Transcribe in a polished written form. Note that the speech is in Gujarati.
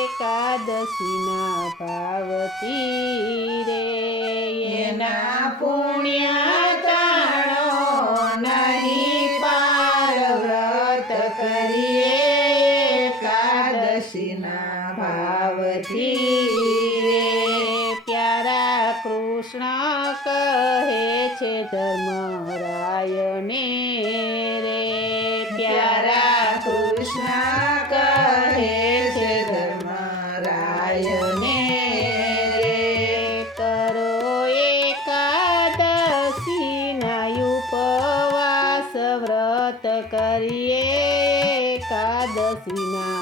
એકાદશીના ભાવથી રે એના પુણ્ય તાણો નહીં પાર વ્રત કરીએ એકાદશીના ભાવથી રે પ્યારા કૃષ્ણ કહે છે ધર્મરાયને રે પ્યારા કૃષ્ણ કહે છે ધર્મરાયને રે કરો એકાદશીના ઉપવાસ વ્રત કરીએ એકાદશીના